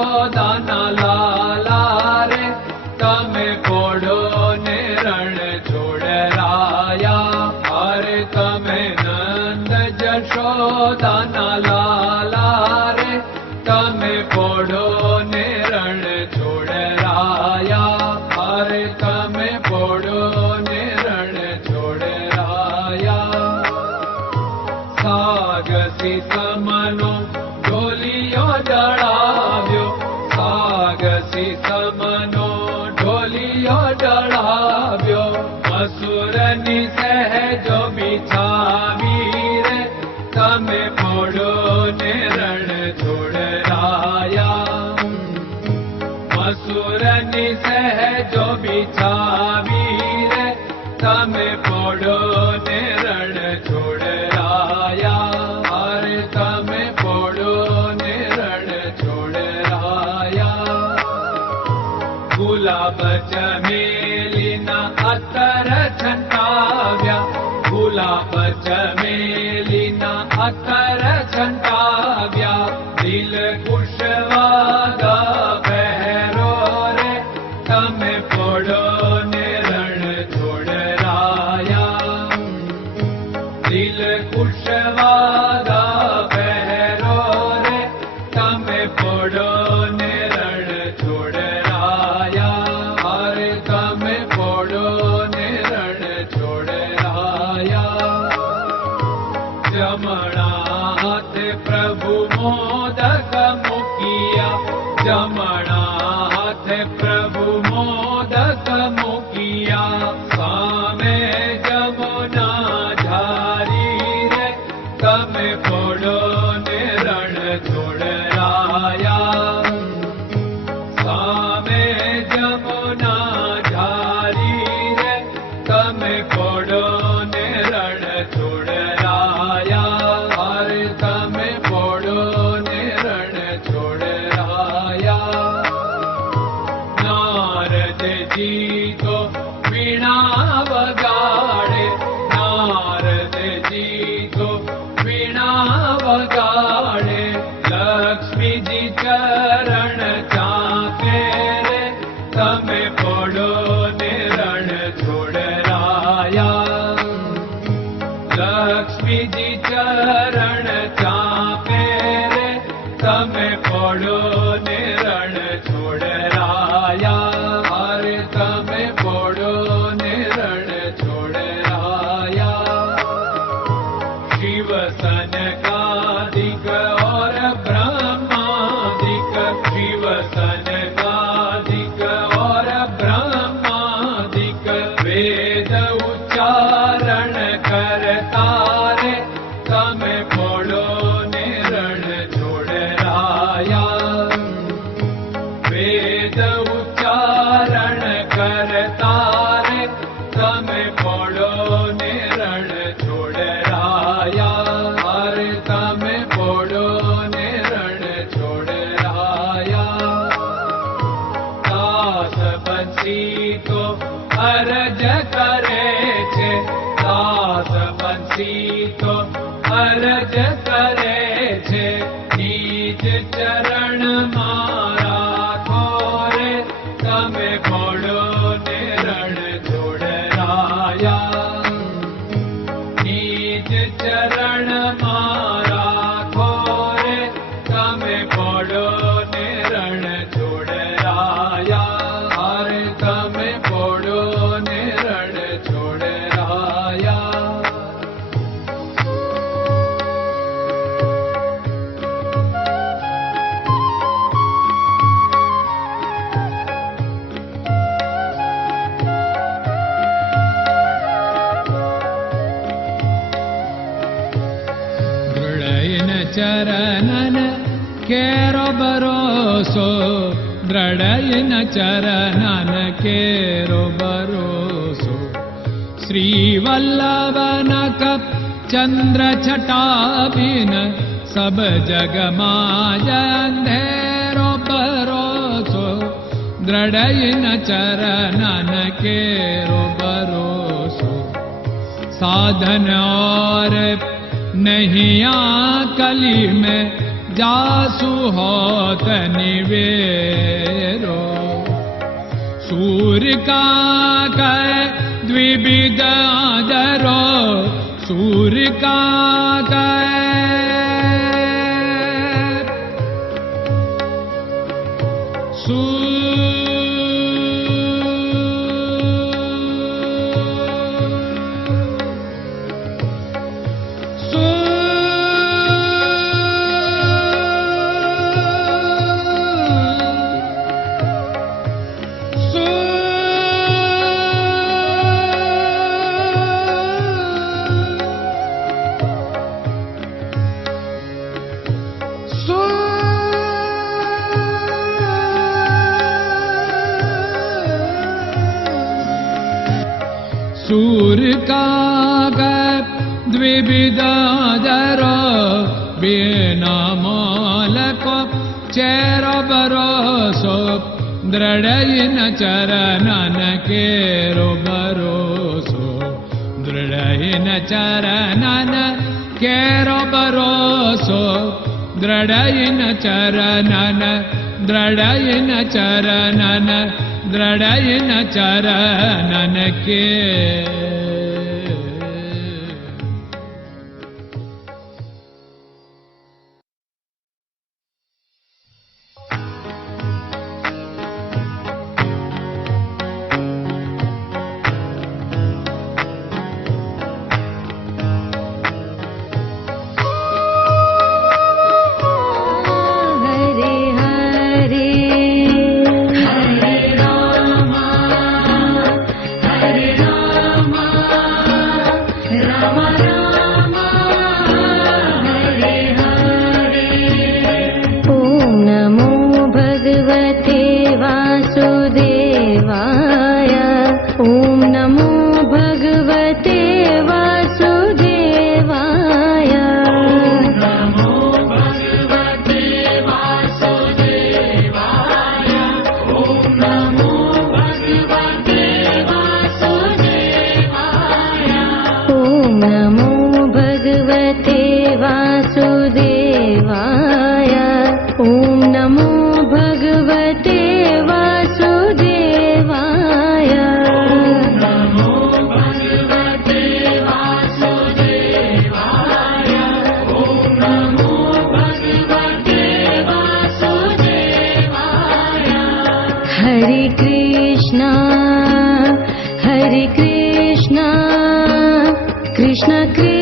જશોદાના લાલા રે તમે પોડો ને રણ છોડરાયા. અરે તમે નંદ જશોદાના લાલા રે તમે પોડો ને રણ છોડરાયા. અરે તમે પોડો ને રણ છોડરાયા. સાગસી સમનો ઢોલિયો ડળાવ્યો, સાગસી સમનો ઢોલિયો ડળાવ્યો. મસૂરની સહેજો બિછાવી રે તમે પોડો ને રણ છોડરાયા. મસૂરની સહેજો બિછાવી રે તમે પોડો ને રણ છોડરાયા. અરે તમે પોડો ને રણ છોડરાયા. ગુલાબ ચમેલીના અત્તર છંટાવ્યા, ગુલાબ ચમેલીના અત્તર છંટાવ્યા. દિલ કુશવાદા પહેરો રે તમે પોડો ને રણ છોડરાયા. દિલ કુશવાદા પહેરો રે તમે પોડો ને રણ છોડરાયા. અરે તમે પોડો ને રણ છોડરાયા. જમણા હાથે પ્રભુ મોદક મૂકિયા, જમણા હાથે પ્રભુ મોદક મૂકિયા. સામે જમુના ઝારી રે તમે પોડો ને રણ છોડરાયા. સામે જમુના ઝારી રે તમે પોડો ને રણ છોડરાયા. અરે તમે પોડો ને રણ છોડરાયા. નારદજી તો વીણા વગાડે, નારદજી તો વીણા વગાડે. લક્ષ્મીજી ચરણ ચાકે રે તમે પોડો ને રણ છોડરાયા. લક્ષ્મીજી ચરણ ચાપે રે તમે પોડો ને રણ છોડરાયા. અરે તમે પોડો ને રણ છોડરાયા. શિવ સનકાદિક और ब्रह्मादिक, शिव सनकादिक और ब्रह्मादिक. वेद उच्चारण करता रे તમે પોડો ને રણ છોડરાયા. વેદ ઉચ્ચારણ કરતા રે તમે પોડો ને રણ છોડરાયા. અરે તમે પોડો ને રણ છોડરાયા. દાસ બંસી તો અરજ કરે છે, દાસ બંસી તો અરજ કરે છે. નીચ ચરણ મારા ખોરે તમે પોડો ને રણ છોડરાયા. નીચ ચરણ મારા ખોરે તમે પોડો ને રણ છોડરાયા. અરે તમે પોડો ને રણ છોડરાયા. ચરણન કેરો ભરોસો, દ્રઢયન ચરણન કેરો ભરોસો. શ્રી વલ્લભન કપ ચંદ્ર છટાબિન સબ જગમાં અંધેરો ભરોસો. દ્રઢયન ચરણન કેરો ભરોસો. साधन और नहीं कली में जासु होत निवेरो। सूर्य का कै द्विविध आदरो, सूर्य का सूर्य का द्विविधादरो, बिना मोल को चेर भरोसो, दृढ़ चरणन केरो भरोसो, दृढ़ चरणन केरो भरोसो, दृढ़ चरणन, दृढ़ चरणन, दृढ़ चरणन के। Hare Krishna, Krishna Krishna